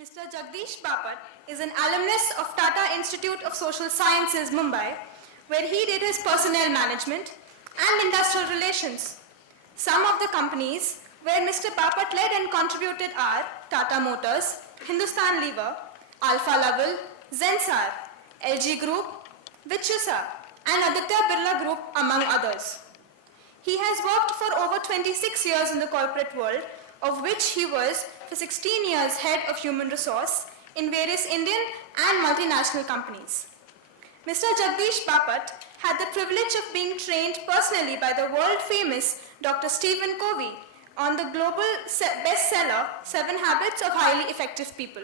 Mr. Jagdish Bapat is an alumnus of Tata Institute of Social Sciences, Mumbai, where he did his personnel management and industrial relations. Some of the companies where Mr. Bapat led and contributed are Tata Motors, Hindustan Lever, Alpha Laval, Zensar, LG Group, Vichusa, and Aditya Birla Group, among others. He has worked for over 26 years in the corporate world, of which he was for 16 years head of human resource in various Indian and multinational companies. Mr. Jagdish Bapat had the privilege of being trained personally by the world-famous Dr. Stephen Covey on the global bestseller 7 Habits of Highly Effective People.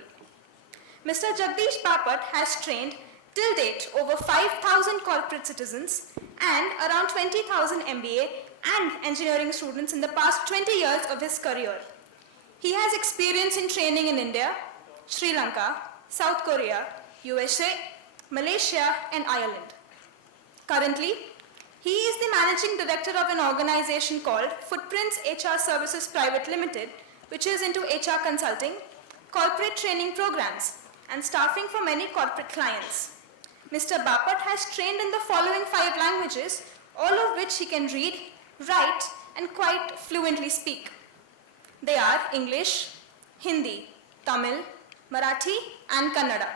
Mr. Jagdish Bapat has trained till date over 5,000 corporate citizens and around 20,000 MBA and engineering students in the past 20 years of his career. He has experience in training in India, Sri Lanka, South Korea, USA, Malaysia, and Ireland. Currently, he is the managing director of an organization called Footprints HR Services Private Limited, which is into HR consulting, corporate training programs, and staffing for many corporate clients. Mr. Bapat has trained in the following 5 languages, all of which he can read, write, and quite fluently speak. They are English, Hindi, Tamil, Marathi, and Kannada.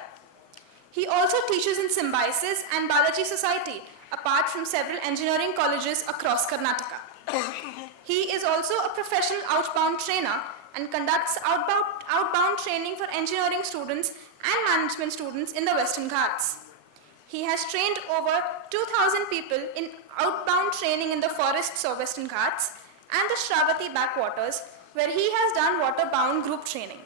He also teaches in Symbiosis and Balaji Society, apart from several engineering colleges across Karnataka. He is also a professional outbound trainer and conducts outbound training for engineering students and management students in the Western Ghats. He has trained over 2,000 people in outbound training in the forests of Western Ghats and the Shravati backwaters, where he has done waterbound group training.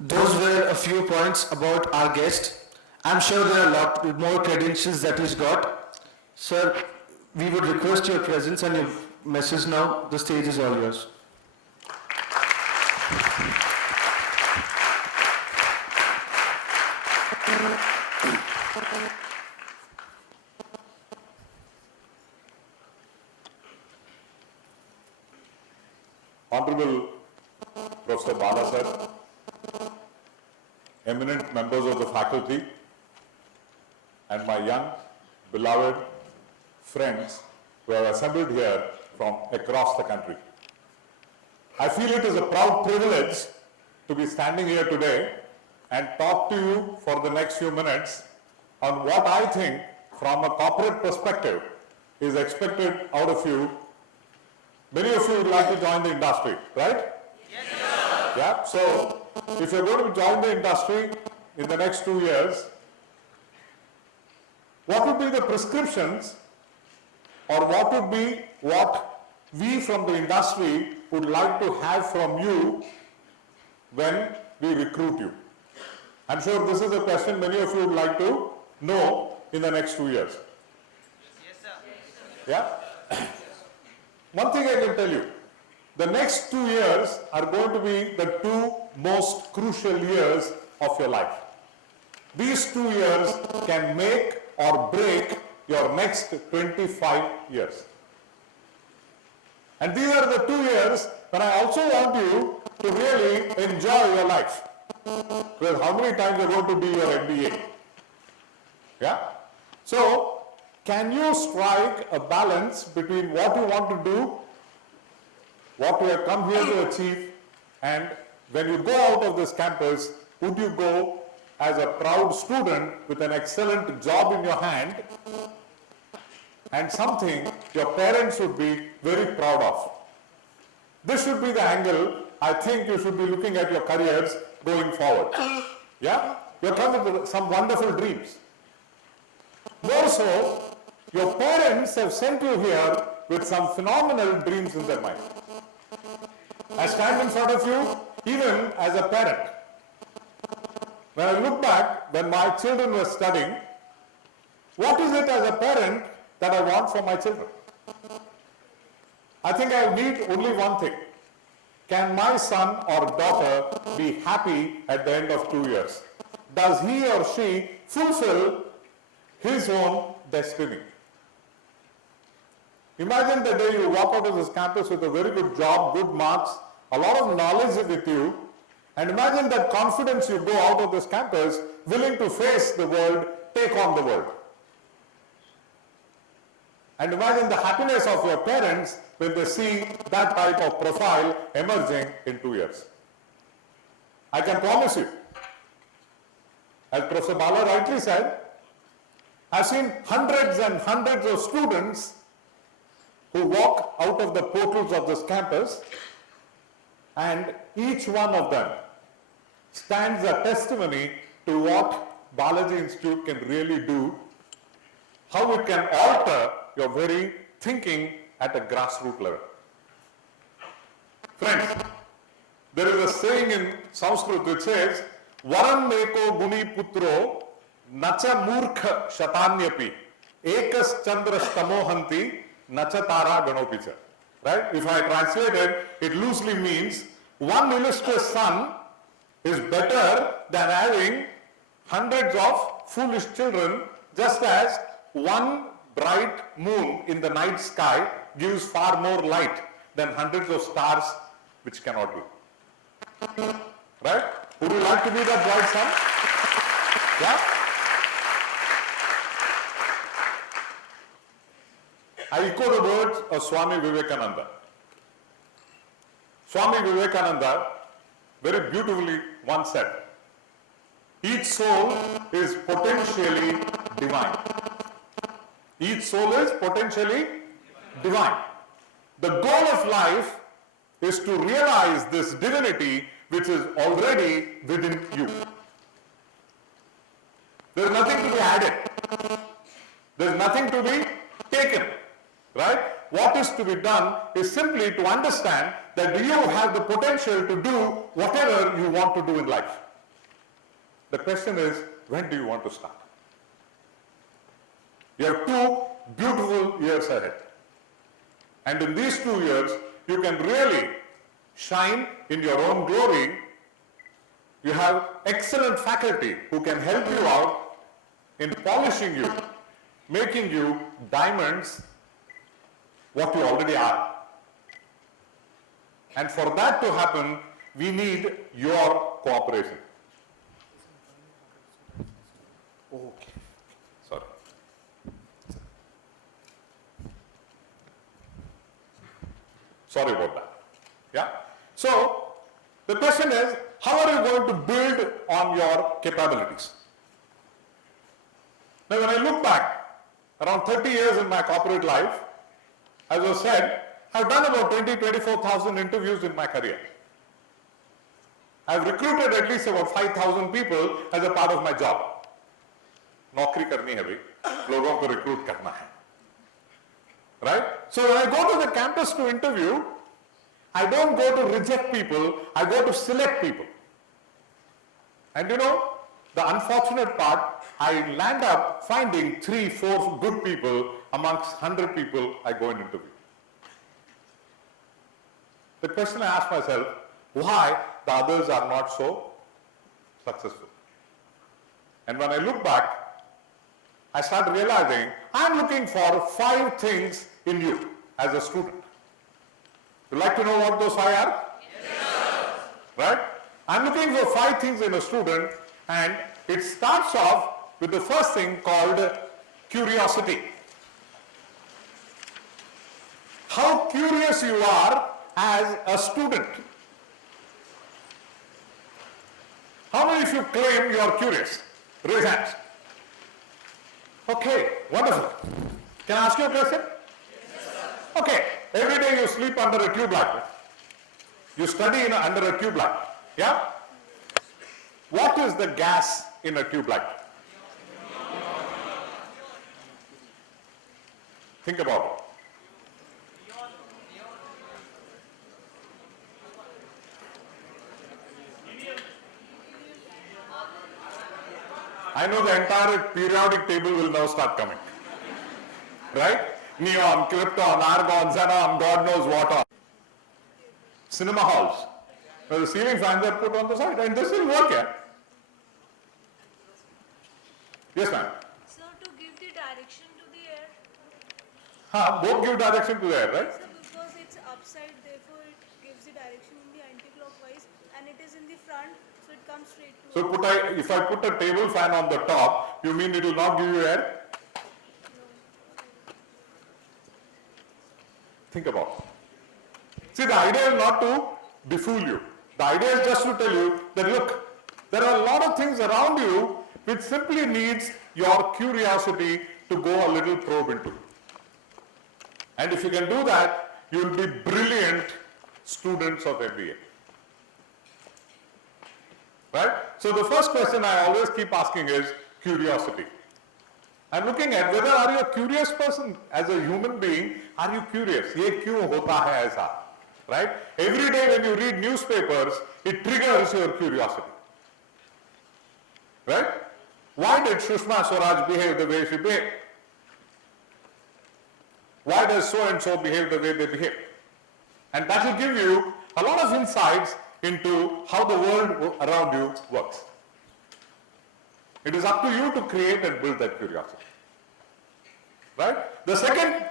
Those were a few points about our guest. I'm sure there are a lot more credentials that he's got. Sir, we would request your presence and your message now. The stage is all yours. Honorable Professor Bala sir, eminent members of the faculty, and my young, beloved friends who have assembled here from across the country. I feel it is a proud privilege to be standing here today and talk to you for the next few minutes on what I think from a corporate perspective is expected out of you. Many of you would like to join the industry, right? Yes, sir. Yeah, so if you're going to join the industry in the next 2 years, what would be the prescriptions or what would be what we from the industry would like to have from you when we recruit you? I'm sure this is a question many of you would like to know in the next 2 years. Yes, sir. Yeah? One thing I can tell you, the next 2 years are going to be the 2 most crucial years of your life. These 2 years can make or break your next 25 years. And these are the 2 years when I also want you to really enjoy your life. Because how many times you're going to do your MBA? Yeah? So, can you strike a balance between what you want to do, what you have come here to achieve, and when you go out of this campus, would you go as a proud student with an excellent job in your hand and something your parents would be very proud of? This should be the angle I think you should be looking at your careers going forward. Yeah? You come with some wonderful dreams. More so, your parents have sent you here with some phenomenal dreams in their mind. I stand in front of you even as a parent. When I look back, when my children were studying, what is it as a parent that I want for my children? I think I need only one thing. Can my son or daughter be happy at the end of 2 years? Does he or she fulfill his own destiny. Imagine the day you walk out of this campus with a very good job, good marks, a lot of knowledge with you, and imagine that confidence you go out of this campus willing to face the world, take on the world. And imagine the happiness of your parents when they see that type of profile emerging in 2 years. I can promise you, as Professor Bala rightly said, I've seen hundreds and hundreds of students who walk out of the portals of this campus, and each one of them stands a testimony to what Balaji Institute can really do, how it can alter your very thinking at a grassroots level. Friends, there is a saying in Sanskrit which says, Varam meko guni putro nacha murkha shatanyapi ekas chandra stamohanti nacha tara ganopicha. Right? If I translate it, it loosely means one illustrious son is better than having hundreds of foolish children, just as one bright moon in the night sky gives far more light than hundreds of stars which cannot do. Right? Would you like to be that bright sun? Yeah? I echo the words of Swami Vivekananda. Swami Vivekananda very beautifully once said, each soul is potentially divine. Each soul is potentially divine. The goal of life is to realize this divinity which is already within you. There is nothing to be added. There is nothing to be taken. Right? What is to be done is simply to understand that you have the potential to do whatever you want to do in life. The question is, when do you want to start? You have 2 beautiful years ahead. And in these 2 years, you can really shine in your own glory. You have excellent faculty who can help you out in polishing you, making you diamonds what you already are. And for that to happen, we need your cooperation. Okay. Sorry. Sorry about that. Yeah? So, the question is, how are you going to build on your capabilities? Now, when I look back, around 30 years in my corporate life, as I said, I've done about 24,000 interviews in my career. I've recruited at least about 5,000 people as a part of my job. नौकरी करनी है भाई, लोगों को recruit करना है. Right? So when I go to the campus to interview, I don't go to reject people, I go to select people. And you know, the unfortunate part, I land up finding 3-4 good people amongst 100 people I go and interview. The question I ask myself, why the others are not so successful? And when I look back, I start realizing I'm looking for 5 things in you as a student. Would you like to know what those 5 are? Yes. Right? I'm looking for 5 things in a student, and it starts off with the first thing called curiosity. How curious you are as a student. How many of you claim you are curious? Raise hands. Okay, wonderful. Can I ask you a question? Yes, okay, every day you sleep under a tube light. You study under a tube light. Yeah? What is the gas in a tube light? Think about it. I know the entire periodic table will now start coming. Right? Neon, krypton, argon, xenon, God knows what all. Cinema halls, where the ceiling fans are put on the side, and they still work here. Yes, ma'am. So, to give Both give direction to the air, right? So because it's upside, therefore it gives the direction in the anti-clockwise, and it is in the front, so it comes straight to So if I put a table fan on the top, you mean it will not give you air? Think about it. See, the idea is not to befool you. The idea is just to tell you that look, there are a lot of things around you which simply needs your curiosity to go a little probe into. And if you can do that, you will be brilliant students of MBA. Right? So the first question I always keep asking is curiosity. I'm looking at whether are you a curious person as a human being, are you curious? Ye kyun hota hai aisa? Right? Every day when you read newspapers, it triggers your curiosity. Right? Why did Sushma Swaraj behave the way she behaved? Why does so and so behave the way they behave? And that will give you a lot of insights into how the world around you works. It is up to you to create and build that curiosity. Right? The second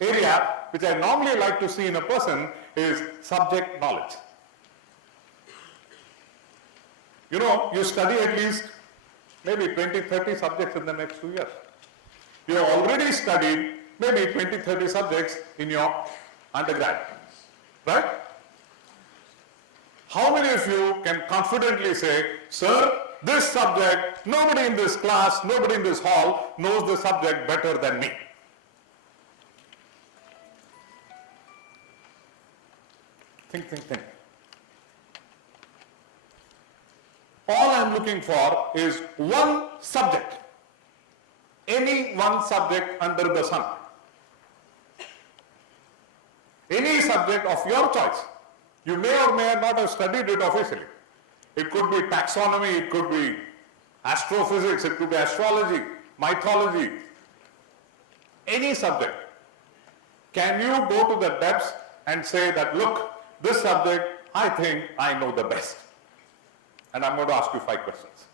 area which I normally like to see in a person is subject knowledge. You know, you study at least maybe 20, 30 subjects in the next 2 years. You have already studied maybe 20, 30 subjects in your undergrad. Right? How many of you can confidently say, sir, this subject, nobody in this class, nobody in this hall knows the subject better than me? Think, think, think. All I'm looking for is one subject. Any one subject under the sun. Any subject of your choice. You may or may not have studied it officially. It could be taxonomy, it could be astrophysics, it could be astrology, mythology. Any subject. Can you go to the depths and say that, look, this subject, I think I know the best. And I'm going to ask you 5 questions.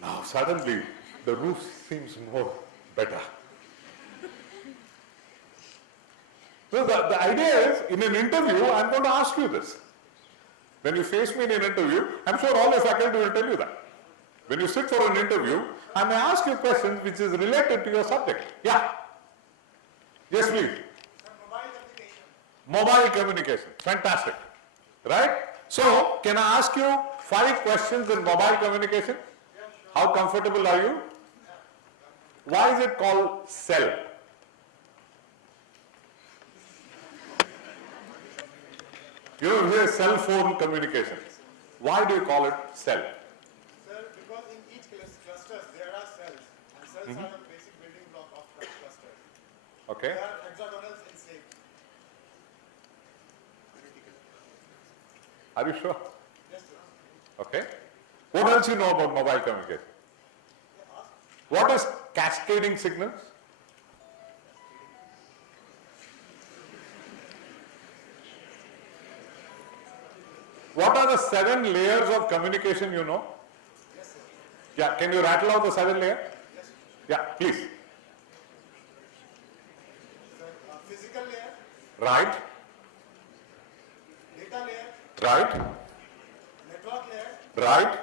Now suddenly the roof seems more better. So the idea is, in an interview, I'm going to ask you this. When you face me in an interview, I'm sure all your faculty will tell you that. When you sit for an interview, I may ask you questions which is related to your subject. Yeah. Yes, please. Mobile communication. Fantastic. Right? So, can I ask you 5 questions in mobile communication? How comfortable are you? Why is it called cell? You know, here cell phone communication. Why do you call it cell? Sir, because in each clusters there are cells, and cells are the basic building block of clusters. Okay. They are hexagonals in shape. Are you sure? Yes, sir. Okay. What else you know about mobile communication? What is cascading signals? What are the 7 layers of communication you know? Yes, sir. Yeah, can you rattle out the 7 layers? Yes, sir. Yeah, please. Sir, physical layer, Right, data layer, right, network layer, right.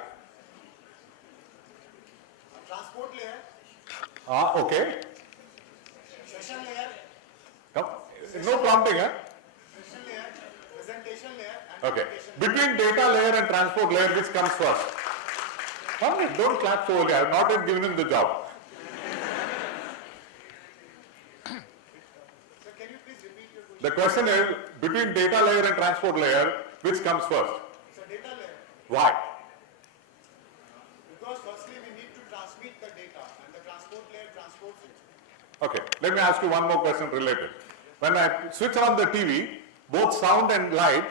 transport layer, Okay. session layer, Come. No prompting, huh? session layer, presentation layer, and Okay. communication layer. Between data layer and transport layer, which comes first? Oh, don't clap so early. I have not yet given him the job. Sir, can you please repeat your question? The question is, between data layer and transport layer, which comes first? Sir, data layer. Why? Because firstly we need to transmit the data, and the transport layer transports it. Okay, let me ask you one more question related. When I switch on the TV, both sound and light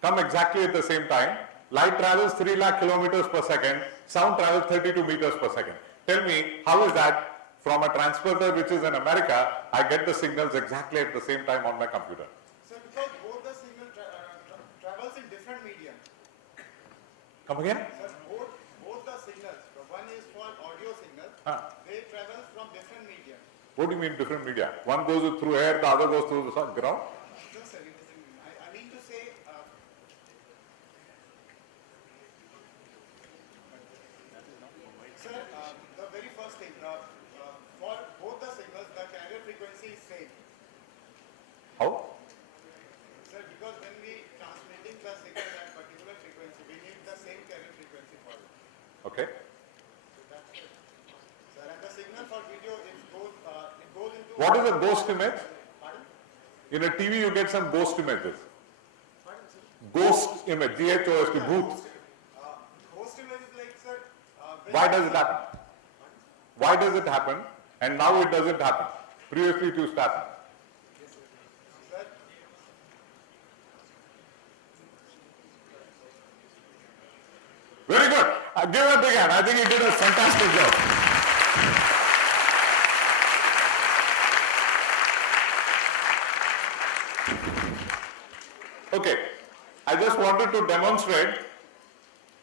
come exactly at the same time. Light travels 3 lakh kilometers per second, sound travels 32 meters per second. Tell me, how is that from a transporter which is in America, I get the signals exactly at the same time on my computer? Sir, because both the signal travels in different medium. Come again? Sir, both the signals, the one is for audio signal, they travel from different medium. What do you mean different media? One goes through air, the other goes through the ground? No, sir, it doesn't mean. I mean to say, sir, the very first thing, for both the signals, the carrier frequency is same. How? Sir, because when we transmitting the signal at particular frequency, we need the same carrier frequency for it. Okay. So that's it. Sir, and the signal for video, it goes into... What is a ghost image? Pardon? In a TV you get some ghost images. Pardon, sir? Ghost image, G-H-O-S-T, booth. Host image is like, sir... when Why does it happen? Why does it happen? And now it doesn't happen. Previously it used to happen. Sir, Very good. Give it a big hand. I think he did a fantastic job. Okay. I just wanted to demonstrate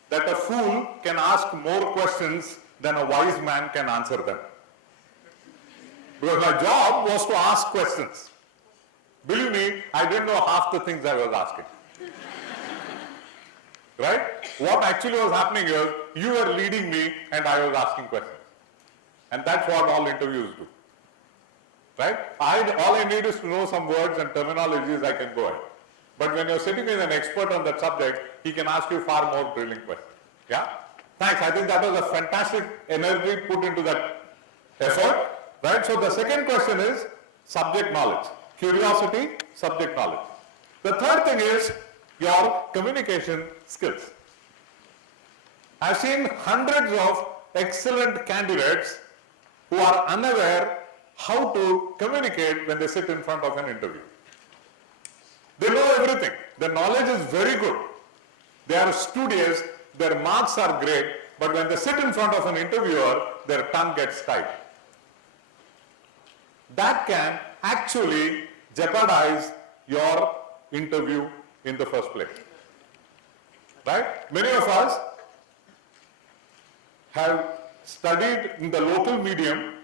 that a fool can ask more questions than a wise man can answer them. Because my job was to ask questions. Believe me, I didn't know half the things I was asking. Right? What actually was happening is, you were leading me and I was asking questions. And that's what all interviews do. Right? All I need is to know some words and terminologies, I can go ahead. But when you're sitting with an expert on that subject, he can ask you far more brilliant questions. Yeah? Thanks. I think that was a fantastic energy put into that effort. Right? So the second question is subject knowledge. Curiosity, subject knowledge. The third thing is your communication skills. I've seen hundreds of excellent candidates who are unaware how to communicate when they sit in front of an interview. They know everything. Their knowledge is very good. They are studious, their marks are great, but when they sit in front of an interviewer, their tongue gets tied. That can actually jeopardize your interview in the first place. Right? Many of us have studied in the local medium,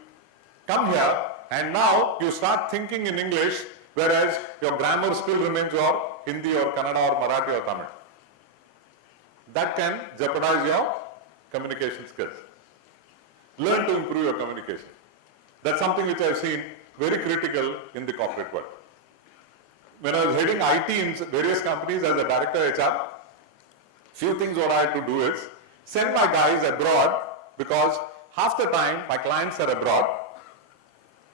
come here, and now you start thinking in English, whereas your grammar still remains your Hindi or Kannada or Marathi or Tamil. That can jeopardize your communication skills. Learn to improve your communication. That's something which I've seen very critical in the corporate world. When I was heading IT in various companies as a director HR, few things what I had to do is send my guys abroad, because half the time my clients are abroad,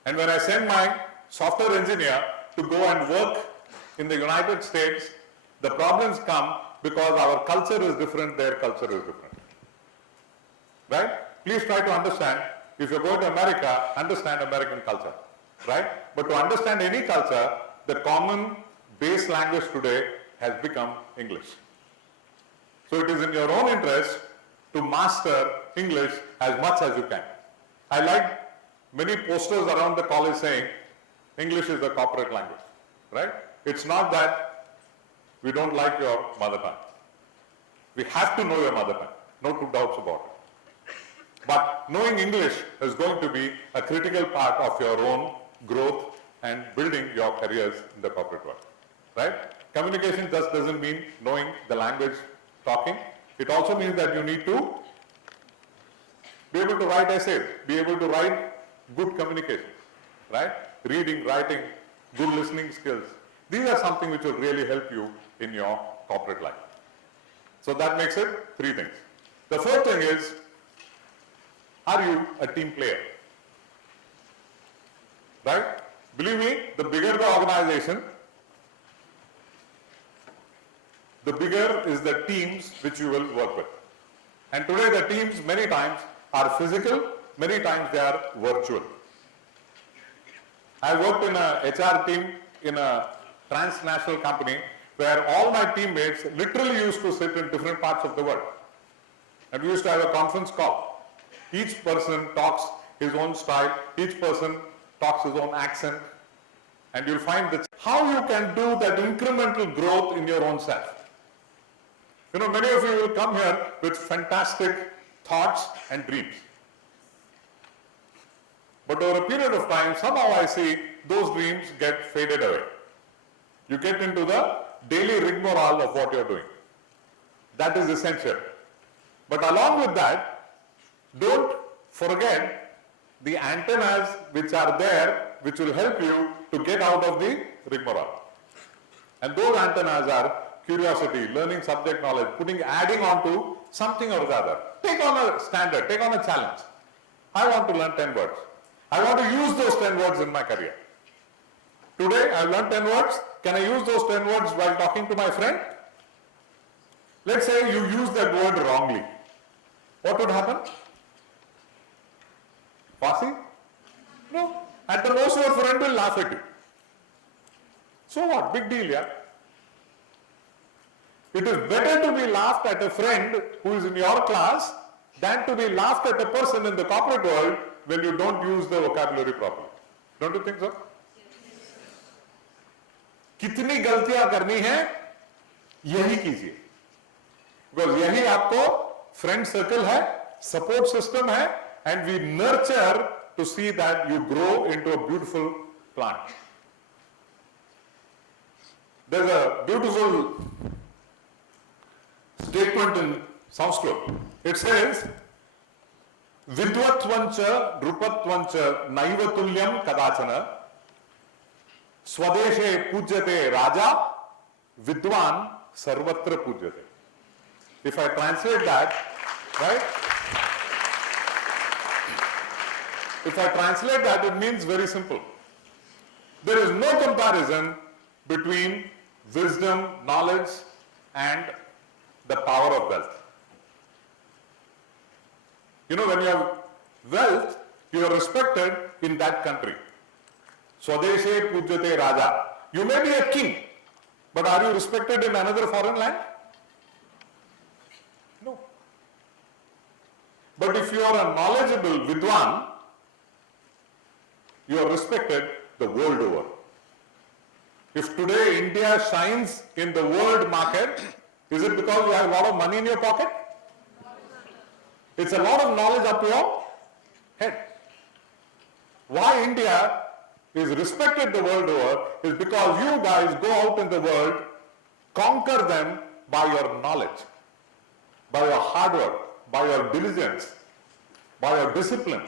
and when I send my software engineer to go and work in the United States, the problems come because our culture is different, their culture is different. Right? Please try to understand, if you're going to America, understand American culture. Right? But to understand any culture, the common base language today has become English. So it is in your own interest to master English as much as you can. I like many posters around the college saying, English is the corporate language. Right? It's not that we don't like your mother tongue. We have to know your mother tongue. No two doubts about it. But knowing English is going to be a critical part of your own growth and building your careers in the corporate world. Right? Communication just doesn't mean knowing the language talking. It also means that you need to be able to write essays, be able to write good communication. Right? Reading, writing, good listening skills. These are something which will really help you in your corporate life. So that makes it three things. The fourth thing is, are you a team player? Right? Believe me, the bigger the organization, the bigger is the teams which you will work with. And today the teams many times are physical, many times they are virtual. I worked in a HR team in a transnational company where all my teammates literally used to sit in different parts of the world. And we used to have a conference call. Each person talks his own style, each person talks his own accent, and you'll find that how you can do that incremental growth in your own self. You know, many of you will come here with fantastic thoughts and dreams. But over a period of time, somehow I see those dreams get faded away. You get into the daily rigmarole of what you're doing. That is essential. But along with that, don't forget the antennas which are there, which will help you to get out of the rigmarole. And those antennas are curiosity, learning subject knowledge, adding on to something or the other. Take on a standard, take on a challenge. I want to learn 10 words. I want to use those 10 words in my career. Today I've learned 10 words. Can I use those 10 words while talking to my friend? Let's say you use that word wrongly. What would happen? Passing? No. At the most, your friend will laugh at you. So what? Big deal, yeah? It is better to be laughed at a friend who is in your class than to be laughed at a person in the corporate world when you don't use the vocabulary properly. Don't you think so? कितनी गलतियां करनी है यही कीजिए, because यही आपको friend circle है, support system है, and we nurture to see that you grow into a beautiful plant. There's a beautiful statement in Sanskrit. It says, Vidvatvancha drupatvancha naivatulyam kadachana swadeshe pujyate raja vidwan sarvatra pujyate. If I translate that, right? If I translate that, it means very simple. There is no comparison between wisdom, knowledge, and the power of wealth. You know, when you have wealth, you are respected in that country. Swadeshe pujyate raja. You may be a king, but are you respected in another foreign land? No. But if you are a knowledgeable vidwan, you are respected the world over. If today India shines in the world market, is it because you have a lot of money in your pocket? It's a lot of knowledge up your head. Why India is respected the world over is because you guys go out in the world, conquer them by your knowledge, by your hard work, by your diligence, by your discipline.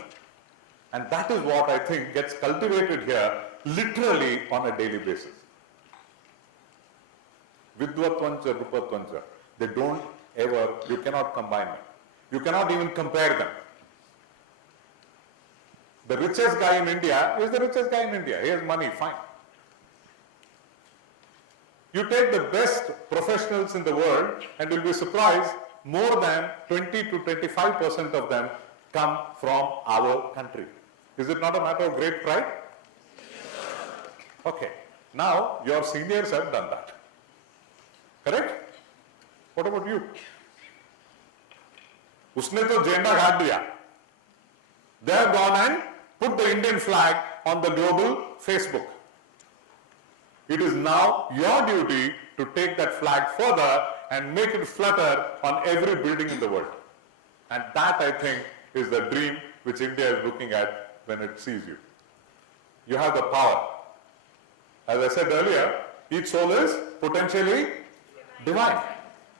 And that is what I think gets cultivated here literally on a daily basis. Vidvatvancha, rupatvancha. They don't ever, you cannot combine them. You cannot even compare them. The richest guy in India is the richest guy in India. He has money, fine. You take the best professionals in the world and you'll be surprised, more than 20 to 25% of them come from our country. Is it not a matter of great pride? Okay. Now, your seniors have done that. Correct? What about you? उसने तो झंडा गाड़ दिया. They have gone and put the Indian flag on the global Facebook. It is now your duty to take that flag further and make it flutter on every building in the world. And that, I think, is the dream which India is looking at when it sees you. You have the power. As I said earlier, each soul is potentially divine.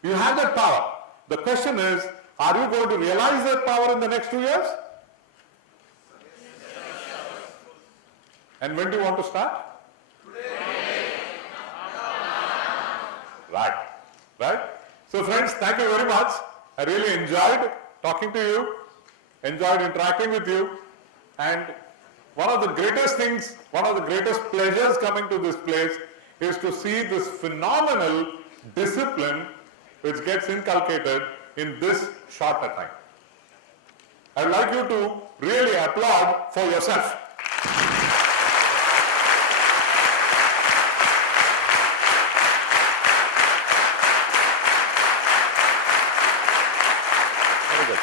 You have that power. The question is, are you going to realize that power in the next 2 years? And when do you want to start? Right. Right? So friends, thank you very much. I really enjoyed talking to you, enjoyed interacting with you, and one of the greatest things, one of the greatest pleasures coming to this place is to see this phenomenal discipline which gets inculcated in this short a time. I would like you to really applaud for yourself. Very good.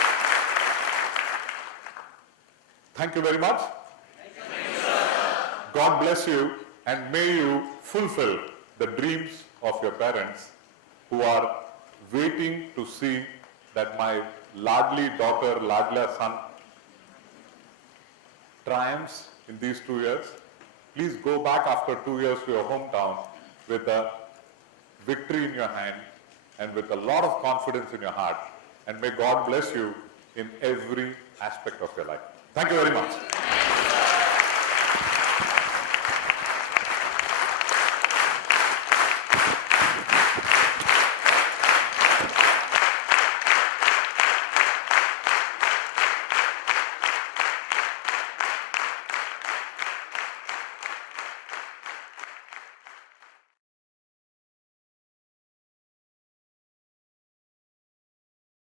Thank you very much. God bless you and may you fulfill the dreams of your parents who are waiting to see that my ladli daughter, ladla son triumphs in these 2 years. Please go back after 2 years to your hometown with a victory in your hand and with a lot of confidence in your heart. And may God bless you in every aspect of your life. Thank you very much.